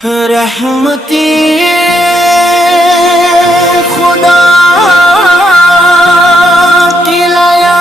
رحمتی خدا کی لایا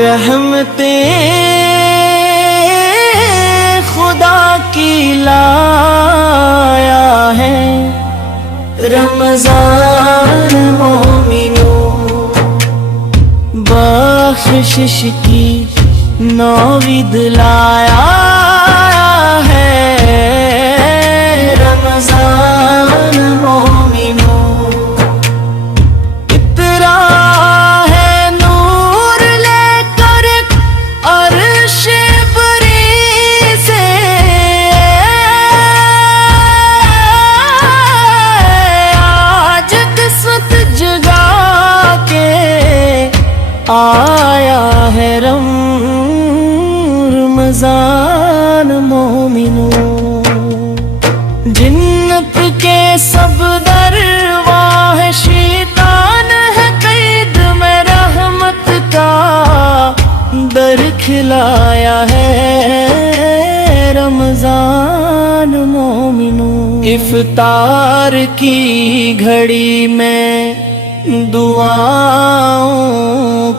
رحمتیں خدا کی لایا ہے رمضان مومنوں، بخشش کی نوید لایا ہے رمضان مومنوں، آیا ہے رمضان مومنوں، جنت کے سب درواہ شیطان ہے قید میں رحمت کا در کھلایا ہے رمضان مومنوں، افطار کی گھڑی میں دعاؤں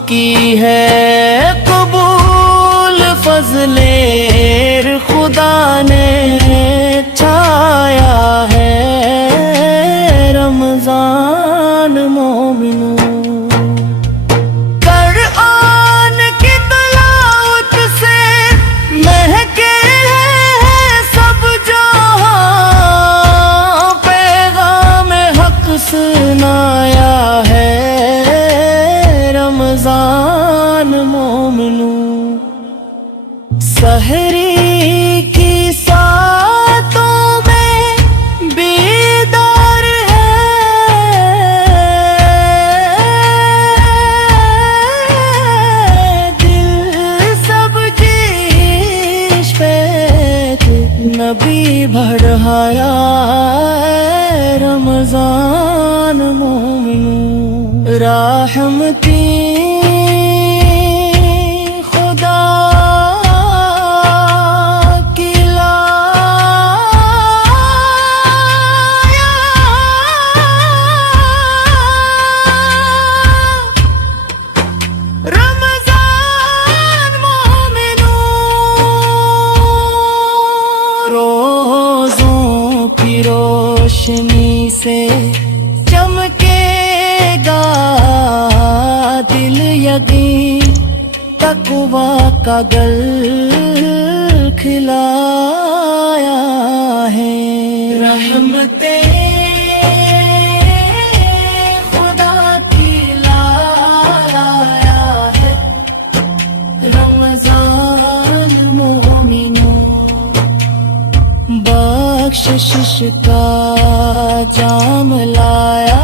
کی ہے قبول، فضل خدا نے چھایا ہے رمضان مومنوں، قرآن کی تلاوت سے مہکے ہیں سب جہاں، پیغام حق سنایا رمضان مومنوں، سحری کی ساتوں میں بیدار ہے دل سب جیش پہ نبی بڑھایا رمضان مومنوں، رحمتی خدا کی لایا رمضان مومنوں، روزوں کی روشنی سے چمکے گا دل یقین، تقویٰ کا گل کھلایا ہے رحمتیں خدا کی لایا ہے رمضان مومنوں، بخشش کا جام لایا